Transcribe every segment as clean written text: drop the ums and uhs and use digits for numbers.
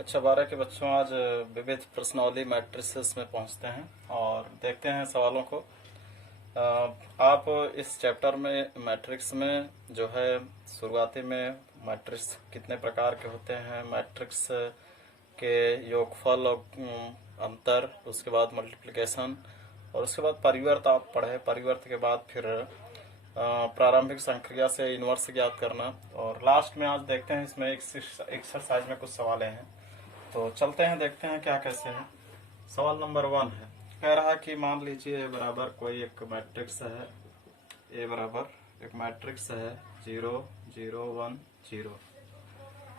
कक्षा 12 के बच्चों, आज विविध प्रश्नावली मैट्रिसेस में पहुंचते हैं और देखते हैं सवालों को। आप इस चैप्टर में मैट्रिक्स में जो है शुरुआती में मैट्रिक्स कितने प्रकार के होते हैं, मैट्रिक्स के योगफल और अंतर, उसके बाद मल्टीप्लिकेशन और उसके बाद परिवर्त आप पढ़े। परिवर्त के बाद फिर प्रारंभिक संक्रिया से इनवर्स ज्ञात करना और लास्ट में आज देखते हैं इसमें एक्सरसाइज में कुछ सवाल हैं। तो चलते हैं, देखते हैं क्या कैसे है। सवाल नंबर 1 है, कह रहा है कि मान लीजिए ए बराबर कोई एक मैट्रिक्स है। ए बराबर एक मैट्रिक्स है 0 0 1 0।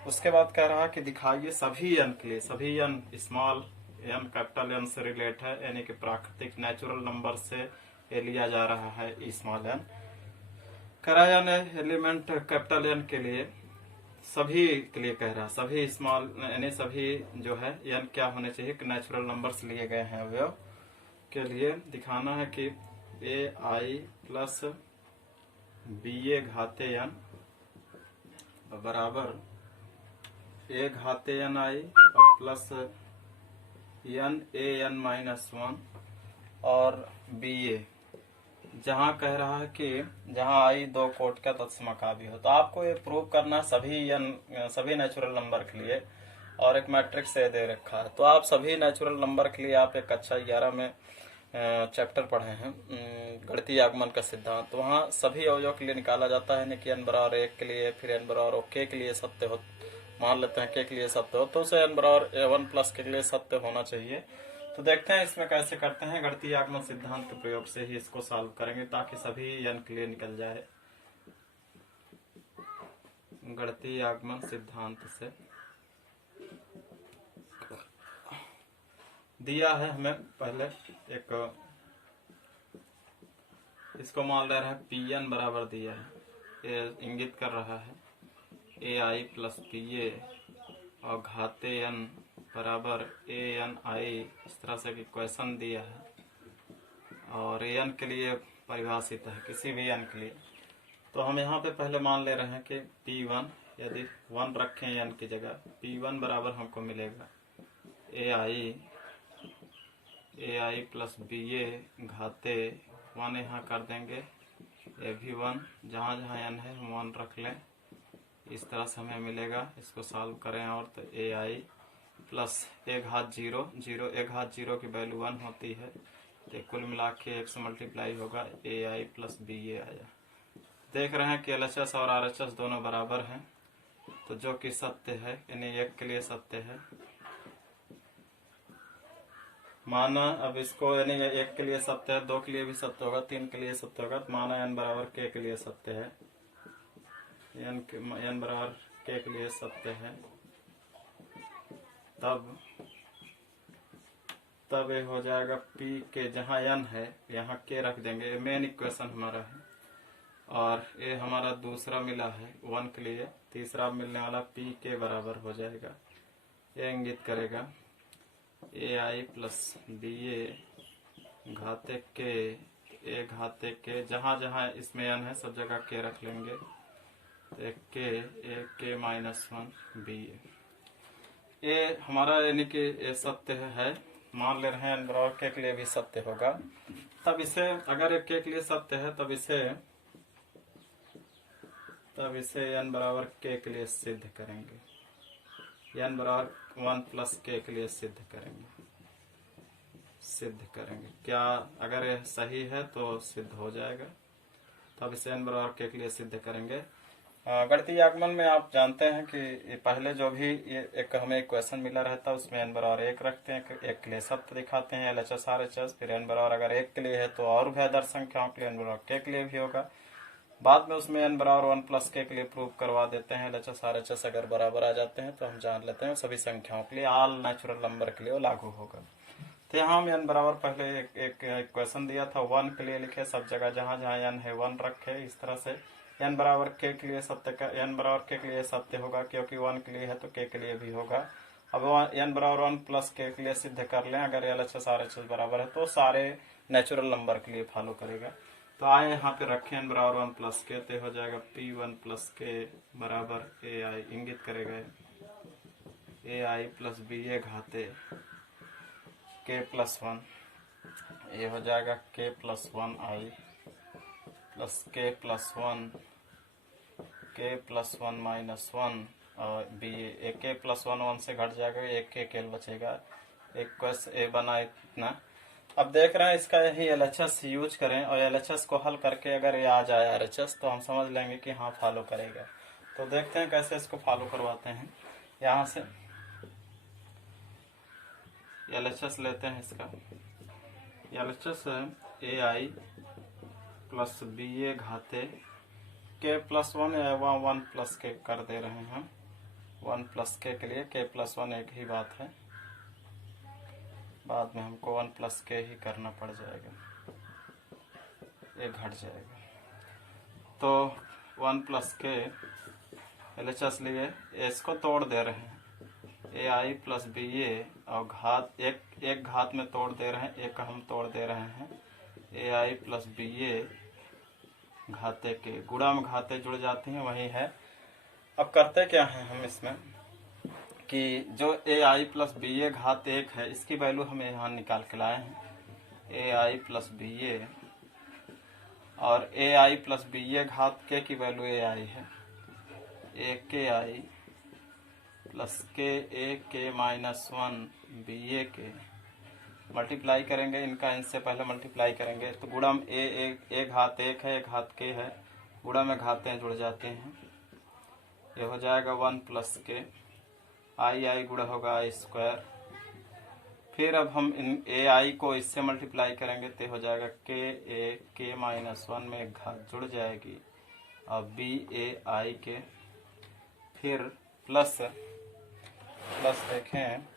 उसके बाद कह रहा है कि दिखाइए सभी एन के लिए, सभी N small N capital N से रिलेट है, यानी कि प्राकृतिक नेचुरल नंबर से ए लिया जा रहा है स्मॉल एन। कह रहा है एलिमेंट कैपिटल एन के लिए, सभी के लिए कह रहा है, सभी स्मॉल यानी सभी जो है एन क्या होने चाहिए कि नेचुरल नंबर्स लिए गए हैं अवयव के लिए। दिखाना है कि A I plus B A घाते एन बराबर ए घाते एन आई और plus N A N minus 1 और बी ए, जहां कह रहा है कि जहां आई दो कोट का तत्समकावी हो। तो आपको ये प्रूव करना है सभी नेचुरल नंबर के लिए, और एक मैट्रिक्स ए दे रखा है। तो आप सभी नेचुरल नंबर के लिए आप एक कक्षा 11 में चैप्टर पढ़े हैं गणितीय आगमन का सिद्धांत। तो वहाँ सभी अवयवों के लिए निकाला जाता है कि एन बराबर 1 के लिए, फिर एन बराबर के के लिए सत्य हो, मान लेते हैं के लिए सत्य हो, तो उसे एन बराबर 1 प्लस के लिए सत्य होना चाहिए। तो देखते हैं इसमें कैसे करते हैं। गणितीय आगमन सिद्धांत के प्रयोग से ही इसको सॉल्व करेंगे ताकि सभी एन के लिए निकल जाए। गणितीय आगमन सिद्धांत से दिया है हमें पहले एक, इसको मान ले रहा है पी एन बराबर दिया है, ये इंगित कर रहा है ए आई प्लस पी ए और घाते एन बराबर ए एन आई, इस तरह से इक्वेशन दिया है और ए एन के लिए परिभाषित है किसी भी एन के लिए। तो हम यहाँ पे पहले मान ले रहे हैं कि P1, यदि 1 रखें एन की जगह, P1 बराबर हमको मिलेगा ए आई प्लस बी ए घाते 1, यहाँ कर देंगे ए भी 1, जहाँ जहाँ एन है हम 1 रख लें, इस तरह से हमें मिलेगा। इसको सॉल्व करें और तो ए आई प्लस ए घात 0 0, ए घात 0 की वैल्यू 1 होती है, तो कुल मिला के 1 से मल्टीप्लाई होगा, ए आई प्लस बी ए आया। देख रहे हैं कि LHS और RHS दोनों बराबर हैं, तो जो कि सत्य है, यानी 1 के लिए सत्य है। माना अब इसको यानी 1 के लिए सत्य है, 2 के लिए भी सत्य होगा, 3 के लिए सत्य होगा। तो माना n बराबर k के लिए सत्य है, n बराबर k के लिए सत्य है, तब ये हो जाएगा p के, जहाँ n है यहाँ k रख देंगे। मेन इक्वेशन हमारा है और ये हमारा दूसरा मिला है 1 के लिए, तीसरा मिलने वाला p के बराबर हो जाएगा। ये इंगित करेगा ए आई प्लस बी ए घाते के, ए घाते के, जहाँ जहाँ इसमें n है सब जगह k रख लेंगे, तो एक के माइनस 1 बी ए। ये हमारा यानी कि ये सत्य है, मान ले रहे हैं n बराबर के लिए भी सत्य होगा। तब इसे, अगर एक के लिए सत्य है तब इसे n बराबर के लिए सिद्ध करेंगे, n बराबर 1 प्लस के लिए सिद्ध करेंगे। क्या अगर यह सही है तो सिद्ध हो जाएगा, तब इसे n बराबर के लिए सिद्ध करेंगे। गणितीय आगमन में आप जानते हैं कि पहले जो भी ये एक हमें इक्वेशन मिला रहता है उसमें n बराबर 1 रखते हैं, 1 के लिए सत्य दिखाते हैं LHS RHS, फिर n बराबर अगर 1 के लिए है तो और भयदर संख्याओं के लिए n बराबर के लिए भी होगा। बाद में उसमें n बराबर 1 प्लस के लिए प्रूव करवा देते हैं। LHS RHS अगर बराबर आ जाते हैं तो हम जान लेते हैं सभी संख्याओं के लिए, ऑल नेचुरल नंबर के लिए वो लागू होगा। तो यहाँ हम n बराबर पहले एक इक्वेशन दिया था 1 के लिए लिखे, सब जगह जहाँ जहाँ n है 1 रखे। इस तरह से n बराबर के लिए सत्य का, n बराबर के लिए सत्य होगा क्योंकि 1 के लिए है तो के लिए भी होगा। अब n बराबर 1 प्लस के लिए सिद्ध कर लें, अगर LHS RHS बराबर है तो सारे नेचुरल नंबर के लिए फॉलो करेगा। तो आए यहाँ पे रखें n बराबर 1 प्लस के, तो हो जाएगा P1 प्लस के बराबर ए आई, इंगित करेगा ए आई प्लस बी ए घाते के प्लस वन, ये हो जाएगा के प्लस वन आई प्लस के प्लस वन माइनस वन और बी ए के प्लस वन वन से घट जाएगा, एक के केल बचेगा, एक प्लस ए बना इतना। अब देख रहे हैं इसका यही LHS यूज करें और LHS को हल करके अगर ये आ जाए RHS तो हम समझ लेंगे कि हाँ फॉलो करेगा। तो देखते हैं कैसे इसको फॉलो करवाते हैं। यहाँ से LHS लेते हैं इसका, LHS है ए आई प्लस बी ए घाते के प्लस वन या वन प्लस के कर दे रहे हैं, वन प्लस के लिए के प्लस वन एक ही बात है, बाद में हमको वन प्लस के ही करना पड़ जाएगा, ये घट जाएगा। तो वन प्लस के LHS लिए इसको तोड़ दे रहे हैं, ए आई प्लस बी ए और घात एक घात में तोड़ दे रहे हैं, एक हम तोड़ दे रहे हैं, ए आई प्लस बी ए घाते के, गुणा में घाते जुड़ जाते हैं वही है। अब करते क्या है हम इसमें कि जो ए आई प्लस बी ए घात एक है इसकी वैल्यू हमें यहाँ निकाल के लाए हैं, ए आई प्लस बी ए और ए आई प्लस बी ए घात के की वैल्यू ए आई है, ए के आई प्लस के माइनस वन बी ए के मल्टीप्लाई करेंगे, इनका इनसे पहले मल्टीप्लाई करेंगे तो गुणा में ए घात एक है, घात के है, गुणा में घातें जुड़ जाते हैं, ये हो जाएगा वन प्लस के आई गुणा होगा आई स्क्वायर। फिर अब हम इन ए आई को इससे मल्टीप्लाई करेंगे तो हो जाएगा के माइनस वन में एक घात जुड़ जाएगी और बी ए आई के, फिर प्लस देखें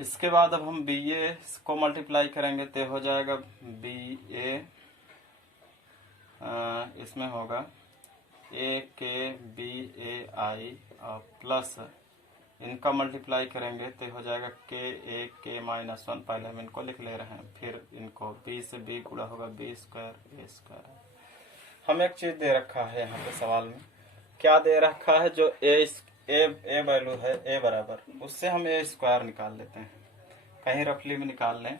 इसके बाद अब हम बी ए को मल्टीप्लाई करेंगे तो हो जाएगा बी ए, इसमें होगा ए के बी ए आई और प्लस इनका मल्टीप्लाई करेंगे तो हो जाएगा के माइनस वन, पहले हम इनको लिख ले रहे हैं, फिर इनको बी से बी गुणा होगा बी स्क्वायर ए स्क्वायर। हम एक चीज दे रखा है यहाँ पे सवाल में, क्या दे रखा है, जो ए वैल्यू है ए बराबर, उससे हम ए स्क्वायर निकाल लेते हैं, कहीं रफली में निकाल लें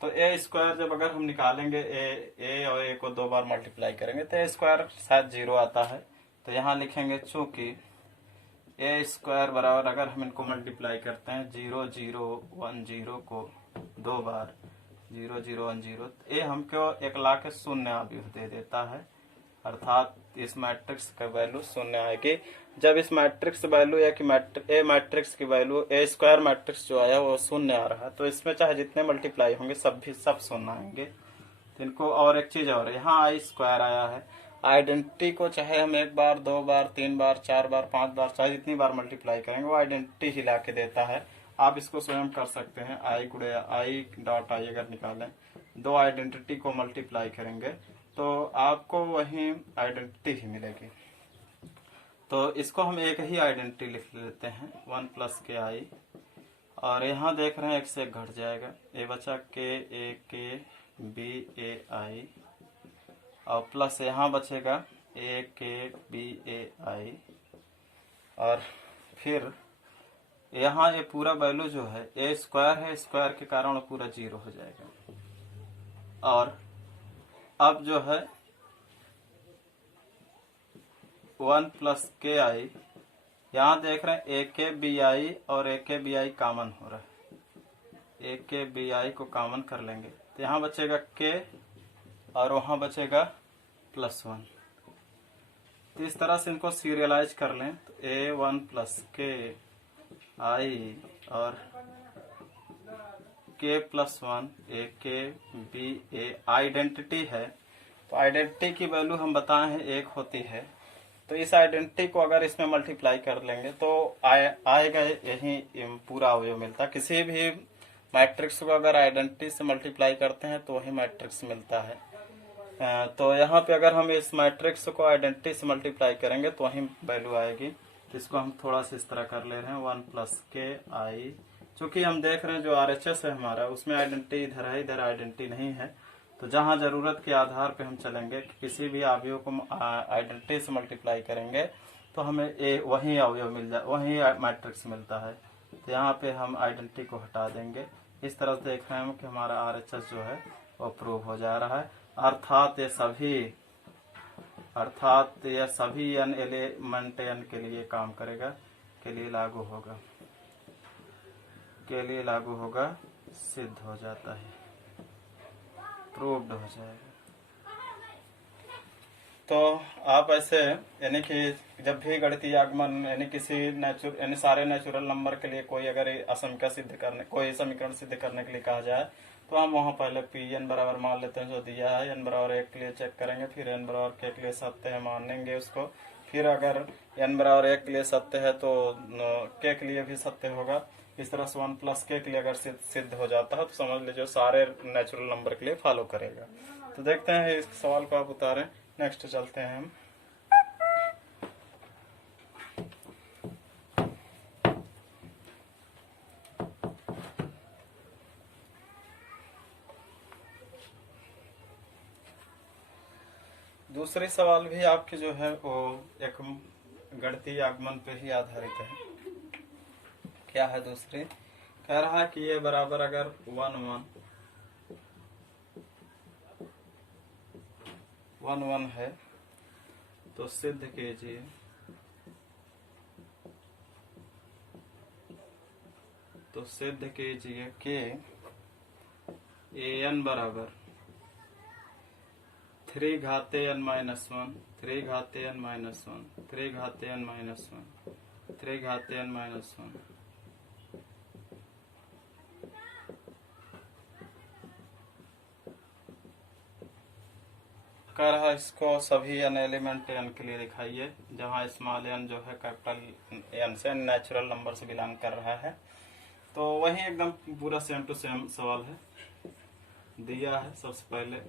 तो ए स्क्वायर जब अगर हम निकालेंगे ए और ए को दो बार मल्टीप्लाई करेंगे तो ए स्क्वायर शायद 0 आता है, तो यहाँ लिखेंगे चूंकि ए स्क्वायर बराबर अगर हम इनको मल्टीप्लाई करते हैं 0 0 1 0 को दो बार 0 0 1 0, ए हमको एक ला के शून्य अवयव दे देता है, अर्थात इस मैट्रिक्स का वैल्यू शून्य आएगी। जब इस मैट्रिक्स वैल्यू या कि ए मैट्रिक्स की वैल्यू ए स्क्वायर मैट्रिक्स जो आया वो शून्य आ रहा है तो इसमें चाहे जितने मल्टीप्लाई होंगे सब शून्य आएंगे। तो इनको और एक चीज और, यहाँ आई स्क्वायर आया है, आइडेंटिटी को चाहे हम एक बार दो बार तीन बार चार बार पांच बार चाहे जितनी बार मल्टीप्लाई करेंगे वो आइडेंटिटी ही ला के देता है। आप इसको स्वयं कर सकते हैं, आई गुणे आई डॉट आई अगर निकालें, दो आइडेंटिटी को मल्टीप्लाई करेंगे तो आपको वही आइडेंटिटी ही मिलेगी। तो इसको हम एक ही आइडेंटिटी लिख लेते हैं, वन प्लस के आई, और यहाँ देख रहे हैं एक से एक घट जाएगा, ए बचा के बी ए आई और प्लस यहाँ बचेगा ए के बी ए आई, और फिर यहाँ ये पूरा वैल्यू जो है ए स्क्वायर है, स्क्वायर के कारण पूरा 0 हो जाएगा। और अब जो है 1 प्लस के आई, यहाँ देख रहे हैं ए के बी आई और ए के बी आई कॉमन हो रहा है, ए के बी आई को कॉमन कर लेंगे तो यहाँ बचेगा के और वहां बचेगा +1। तो इस तरह से इनको सीरियलाइज कर लें तो A1 प्लस के आई और K +1 A के B A आइडेंटिटी है, तो आइडेंटिटी की वैल्यू हम बताए हैं 1 होती है, तो इस आइडेंटिटी को अगर इसमें मल्टीप्लाई कर लेंगे तो आएगा यही पूरा अवयव मिलता है। किसी भी मैट्रिक्स को अगर आइडेंटिटी से मल्टीप्लाई करते हैं तो वही मैट्रिक्स मिलता है। तो यहाँ पे अगर हम इस मैट्रिक्स को आइडेंटिटी से मल्टीप्लाई करेंगे तो वही वैल्यू आएगी। तो इसको हम थोड़ा सा इस तरह कर ले रहे हैं 1 प्लस के आई, चूंकि हम देख रहे हैं जो RHS है हमारा उसमें आइडेंटिटी इधर है, इधर आइडेंटिटी नहीं है, तो जहां जरूरत के आधार पे हम चलेंगे कि किसी भी अवयव को आइडेंटिटी से मल्टीप्लाई करेंगे तो हमें ए वही अवयव मिल जाए, वही मैट्रिक्स मिलता है। तो यहाँ पे हम आइडेंटिटी को हटा देंगे। इस तरह से देख रहे हैं कि हमारा RHS जो है वो प्रूव हो जा रहा है। अर्थात ये सभी n एलिमेंट n के लिए काम करेगा, के लिए लागू होगा, सिद्ध हो जाता है, प्रूव्ड हो जाएगा। तो आप ऐसे यानी कि जब भी गणितीय आगमन यानी सारे नेचुरल नंबर के लिए कोई अगर असंख्या सिद्ध करने, कोई समीकरण सिद्ध करने के लिए कहा जाए, तो हम वहां पहले Pn बराबर मान लेते हैं जो दिया है, n बराबर 1 के लिए चेक करेंगे, फिर n बराबर k के लिए सत्य है मानेंगे उसको, फिर अगर n बराबर 1 के लिए सत्य है तो k के लिए भी सत्य होगा। इस तरह से 1 प्लस k के लिए अगर सिद्ध हो जाता है तो समझ लीजिए सारे नेचुरल नंबर के लिए फॉलो करेगा। तो देखते हैं इस सवाल को आप उतारें। नेक्स्ट चलते हैं हम। दूसरी सवाल भी आपकी जो है वो एक गणितीय आगमन पे ही आधारित है। क्या है दूसरी? कह रहा है कि ये बराबर अगर 1 1 है तो सिद्ध कीजिए कि an बराबर 3 घाते n minus 1, 3 घाते n minus 1, 3 घाते n minus 1, 3 घाते n minus 1। कह रहा है इसको सभी n एलिमेंट n के लिए दिखाइए जहाँ स्मॉल n जो है कैपिटल n से नेचुरल नंबर से बिलोंग कर रहा है। तो वही एकदम पूरा सेम टू सेम सवाल है, दिया है। सबसे पहले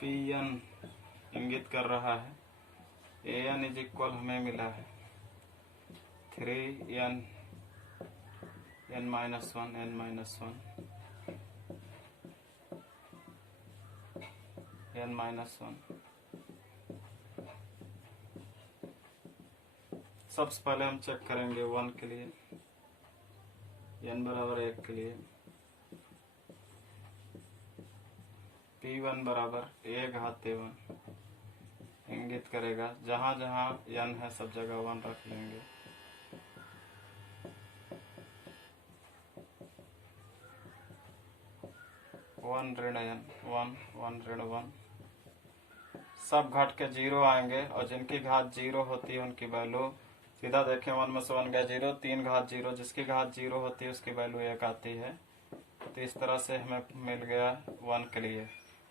Pn इंगित कर रहा है an इज इक्वल हमें मिला है 3n n minus 1 n minus 1 n minus 1। सबसे पहले हम चेक करेंगे 1 के लिए, n बराबर 1 के लिए P1 बराबर a घाते 1 इंगित करेगा, जहां जहां n है सब जगह 1 रख लेंगे। वन ऋण ऋण 1 सब घट के 0 आएंगे और जिनकी घात 0 होती है उनकी वैल्यू सीधा देखें 1 में से 1 गया 0, 3 घात 0, जिसकी घात 0 होती है उसकी वैल्यू 1 आती है। तो इस तरह से हमें मिल गया 1 के लिए।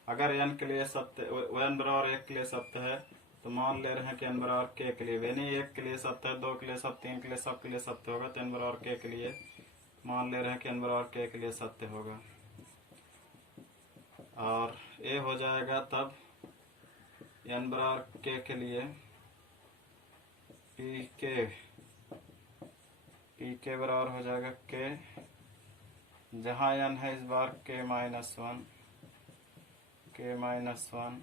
अगर n के लिए सत्य, n बराबर 1 के लिए सत्य है तो मान ले रहे हैं कि n बराबर k के लिए, यानी 1 के लिए सत्य है, 2 के लिए सत्य, 3 के लिए सब के लिए सत्य होगा, तो n बराबर k के लिए मान ले रहे हैं कि n बराबर k के लिए सत्य होगा। और a हो जाएगा तब n बराबर k के लिए pk बराबर हो जाएगा k, जहाँ n है इस बार k minus 1, k minus 1,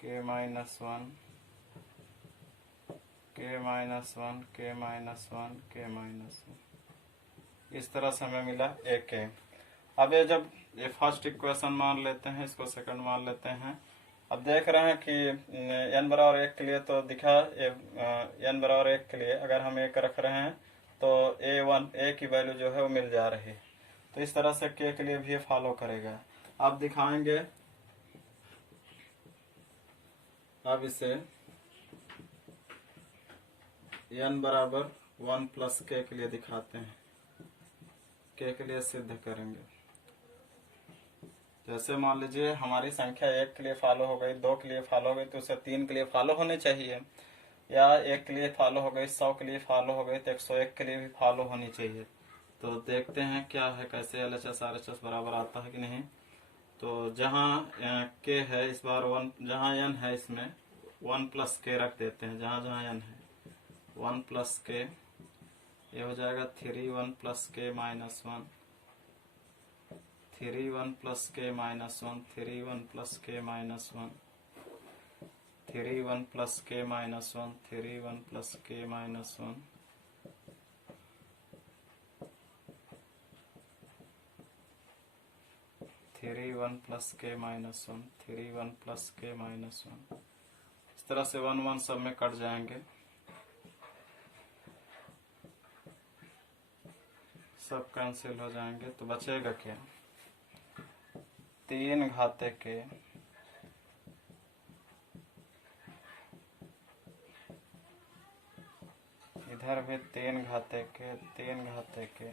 k minus 1, k minus 1, k minus 1, k minus 1। इस तरह से हमें मिला ak। अब ये फर्स्ट इक्वेशन मान लेते हैं, इसको सेकंड मान लेते हैं। अब देख रहे हैं कि n बराबर 1 के लिए तो दिखा n बराबर 1 के लिए अगर हम 1 रख रहे हैं तो a की वैल्यू जो है वो मिल जा रही है। तो इस तरह से k के लिए भी फॉलो करेगा। अब दिखाएंगे, अब इसे n बराबर 1 प्लस k के लिए दिखाते हैं, k के लिए सिद्ध करेंगे। जैसे मान लीजिए हमारी संख्या 1 के लिए फॉलो हो गई, 2 के लिए फॉलो हो गई, तो उसे 3 के लिए फॉलो होनी चाहिए, या 1 के लिए फॉलो हो गई, 100 के लिए फॉलो हो गई, तो 101 के लिए भी फॉलो होनी चाहिए। तो देखते हैं क्या है, कैसे LHS RHS बराबर आता है कि नहीं। तो जहाँ k है इस बार 1, जहाँ n है इसमें 1 प्लस k रख देते हैं, जहाँ जहाँ n है 1 प्लस k, ये हो जाएगा 3 1 plus k minus 1, 3 1 plus k minus 1, 3 1 plus k minus 1, 3 1 plus के माइनस 1, 3 1 प्लस के माइनस 1, 3 1 प्लस के माइनस 1, 3 1 प्लस के माइनस 1। इस तरह से 1 1 सब में कट जाएंगे, सब कैंसिल हो जाएंगे। तो बचेगा क्या? 3 घाते के इधर भी 3 घाते के 3 घाते के।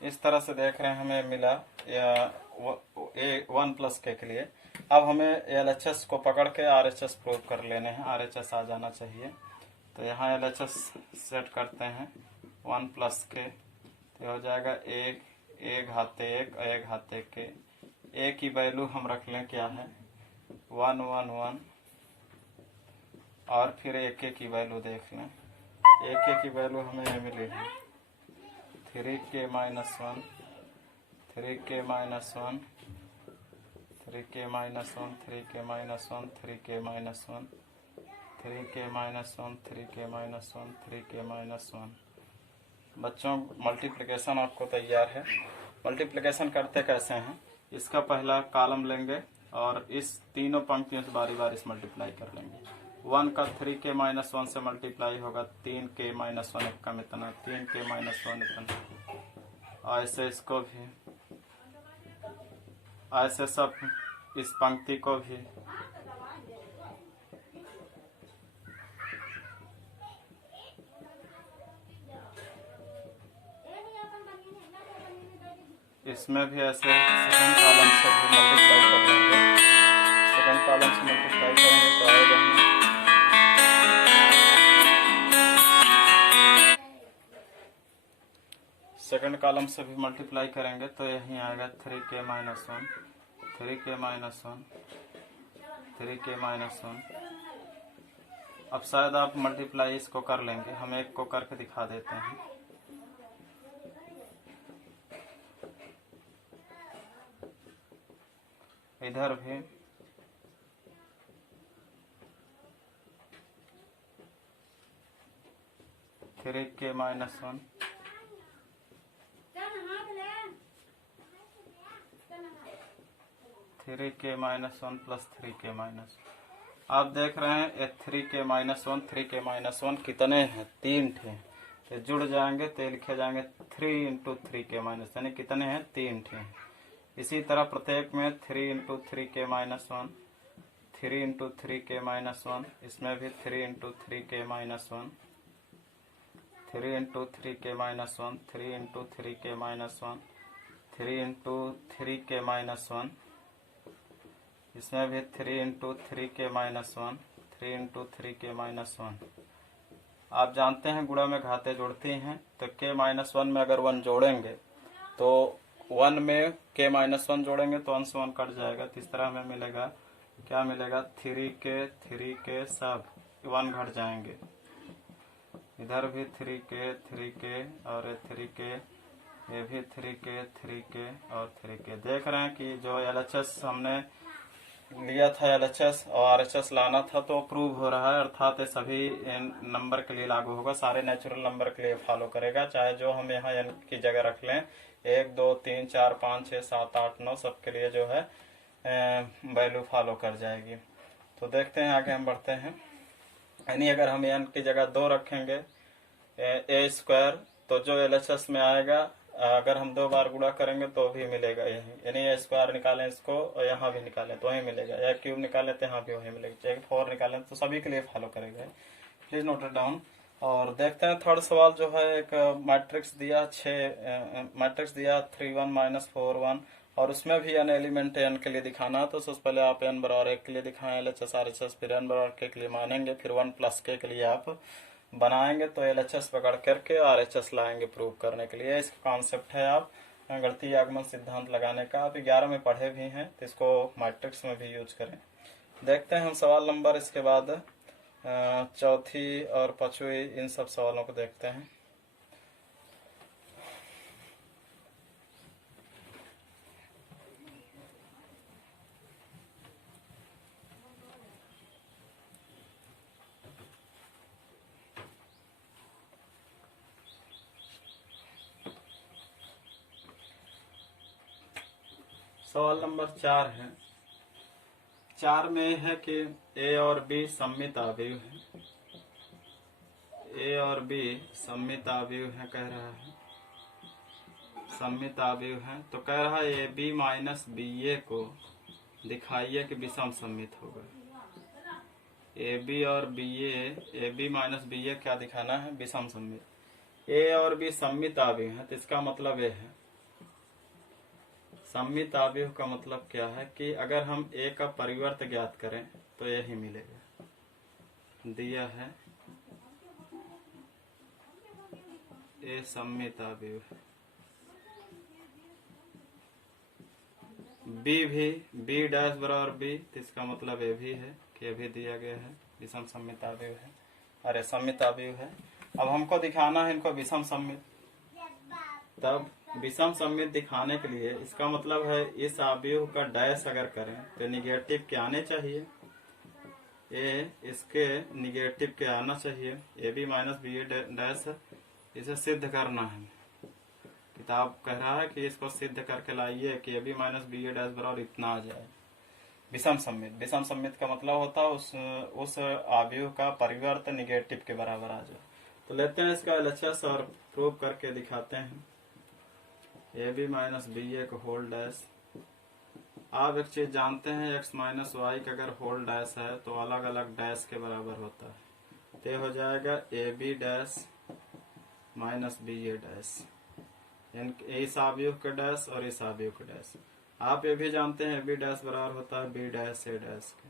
इस तरह से देख रहे हैं हमें मिला या 1 प्लस के लिए। अब हमें LHS को पकड़ के RHS प्रूव कर लेने हैं, RHS आ जाना चाहिए। तो यहाँ LHS सेट करते हैं 1 प्लस के, तो हो जाएगा a घाते 1 a घाते के। a की वैल्यू हम रख लें क्या है 1 1 1, और फिर a की वैल्यू देख लें। a की वैल्यू हमें मिली है 3k minus 1, 3k minus 1, 3k minus 1, 3k minus 1, 3k minus 1, 3k minus 1, 3k minus 1, 3k minus 1। बच्चों मल्टीप्लिकेशन आपको तैयार है। मल्टीप्लिकेशन करते कैसे हैं? इसका पहला कॉलम लेंगे और इस तीनों पंक्तियों से बारी बारी से मल्टीप्लाई कर लेंगे। 1 का 3k माइनस 1 से मल्टीप्लाई होगा 3k माइनस 1 कम इतना, 3k माइनस 1 इतना। ऐसे इसको भी, ऐसे सब इस पंक्ति को भी। इसमें भी ऐसे सेकंड कॉलम से भी मल्टीप्लाई कर लेंगे। सेकंड कॉलम से मल्टीप्लाई करेंगे तो आएगा सेकंड कॉलम से भी मल्टीप्लाई करेंगे तो यहीं आएगा 3k minus 1, 3k minus 1, 3k minus 1। अब शायद आप मल्टीप्लाई इसको कर लेंगे, हम एक को करके दिखा देते हैं। इधर भी 3k minus 1, 3k minus 1 plus 3k minus. आप देख रहे हैं 3k माइनस 1, 3k माइनस 1 कितने हैं? 3 थे। तो जुड़ जाएंगे तो लिखे जाएंगे 3 इंटू 3k माइनस, यानी कितने हैं? 3 थे। इसी तरह प्रत्येक में 3 into 3k minus 1, 3 into 3k minus 1, इसमें भी 3 into 3k minus 1, 3 into 3k minus 1, 3 into 3k minus 1, 3 into 3k minus 1, इसमें भी 3 into 3k minus 1, 3 into 3k minus 1। आप जानते हैं गुणा में घाते जोड़ती हैं, तो k माइनस 1 में अगर 1 जोड़ेंगे तो 1 में k माइनस 1 जोड़ेंगे तो अंश 1 कट जाएगा। तो इस तरह हमें मिलेगा, क्या मिलेगा? 3k सब 1 घट जाएंगे। इधर भी 3k और 3k, ये भी 3k और 3k। देख रहे हैं कि जो LHS हमने लिया था LHS और RHS लाना था तो प्रूव हो रहा है, अर्थात ये सभी नंबर के लिए लागू होगा, सारे नेचुरल नंबर के लिए फॉलो करेगा। चाहे जो हम यहाँ n की जगह रख लें, 1 2 3 4 5 6 7 8 9 सबके लिए जो है वैल्यू फॉलो कर जाएगी। तो देखते हैं आगे हम बढ़ते हैं। यानी अगर हम n की जगह 2 रखेंगे a स्क्वायर, तो जो LHS में आएगा अगर हम 2 बार गुणा करेंगे तो भी मिलेगा यही, यानी a स्क्वायर निकालें इसको और यहाँ भी निकालें तो वही मिलेगा, या क्यूब निकालें तो यहाँ भी वही मिलेगा, चाहे 4 निकालें तो सभी के लिए फॉलो करेगा। Please note it down. और देखते हैं थर्ड सवाल जो है, एक मैट्रिक्स दिया 3 1 माइनस 4 1, और उसमें भी n एलिमेंट n के लिए दिखाना है। तो सबसे पहले आप n बराबर 1 के लिए दिखाएं LHS RHS, फिर n बराबर k के लिए मानेंगे, फिर 1 प्लस k के लिए आप बनाएंगे, तो LHS पकड़ करके RHS लाएंगे प्रूव करने के लिए। इसका कॉन्सेप्ट है आप गणितीय आगमन सिद्धांत लगाने का, आप 11 में पढ़े भी हैं, तो इसको मैट्रिक्स में भी यूज करें। देखते हैं हम सवाल नंबर, इसके बाद चौथी और पांचवी इन सब सवालों को देखते हैं। सवाल नंबर 4 है। 4 में है कि ए और बी सममित आव्यूह है। ए और बी सममित आव्यूह है कह रहा है, सममित आव्यूह है। तो कह रहा है A B minus B A को दिखाइए कि विषम सममित होगा। ए बी और B A B minus B A क्या दिखाना है? विषम सममित। ए और बी सममित आव्यूह है तो इसका मतलब ये है, सममित आव्यूह का मतलब क्या है कि अगर हम ए का परिवर्त ज्ञात करें तो यही मिलेगा। दिया है ए सममित आव्यूह है। बी भी बी डैश बराबर बी, तो इसका मतलब ये भी है कि ये भी दिया गया है, विषम सममित आव्यूह है। अरे सममित आव्यूह है। अब हमको दिखाना है इनको विषम सममित। तब विषम सममित दिखाने के लिए इसका मतलब है इस आव्यूह का डैश अगर करें तो निगेटिव के आने चाहिए, ए इसके निगेटिव के आना चाहिए। A B minus B A dash है, इसे सिद्ध करना है। किताब कह रहा है कि इसको सिद्ध करके लाइए कि A B minus B A dash बराबर इतना आ जाए। विषम सममित, विषम सममित का मतलब होता है उस आव्यूह का परिवर्त निगेटिव के बराबर आ जाए। तो लेते हैं इसका एलएचएस और प्रूव करके दिखाते हैं। ए बी माइनस बी ए को होल डैश। आप एक चीज जानते हैं, एक्स माइनस वाई का अगर होल डैश है तो अलग अलग डैश के बराबर होता है। तो हो जाएगा A B dash minus B A dash, इस आव्यूह के डैश और इस आव्यूह के डैश। आप ये भी जानते हैं बी डैश बराबर होता है बी डैश ए डैश के,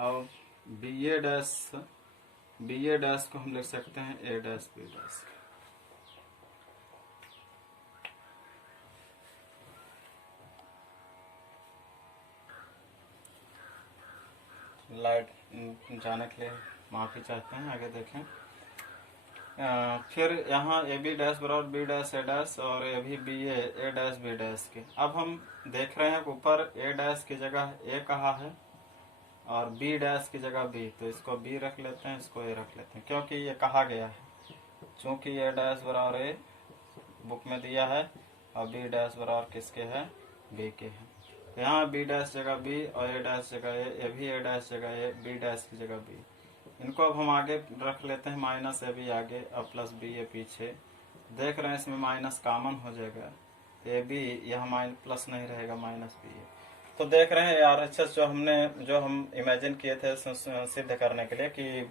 और बी ए डैश को हम लिख सकते हैं ए डैश बी डैश। लाइट जाने के लिए माफी चाहते हैं, आगे देखें। फिर यहाँ ए बी डैश बराबर बी डैश ए डैश और ए भी B A dash B dash के। अब हम देख रहे हैं कि ऊपर ए डैश की जगह ए कहा है और बी डैश की जगह बी, तो इसको बी रख लेते हैं, इसको ए रख लेते हैं, क्योंकि ये कहा गया है। चूंकि ए डैश बराबर ए बुक में दिया है और बी डैश बराबर किसके है? बी के है। तो यहाँ बी डैश जगह बी और ए डैश जगह ए भी ए डैश जगह ए, बी डैश की जगह बी। इनको अब हम आगे रख लेते हैं, माइनस ए बी आगे और प्लस बी ए पीछे। देख रहे हैं इसमें माइनस कॉमन हो जाएगा, ए बी यहाँ प्लस नहीं रहेगा, माइनस बी ए। तो देख रहे हैं यार अच्छा जो हम इमेजिन किए थे सिद्ध करने के लिए कि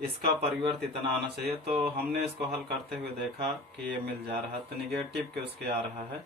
इसका परिवर्त इतना आना चाहिए, तो हमने इसको हल करते हुए देखा कि ये मिल जा रहा है, तो निगेटिव के उसके आ रहा है।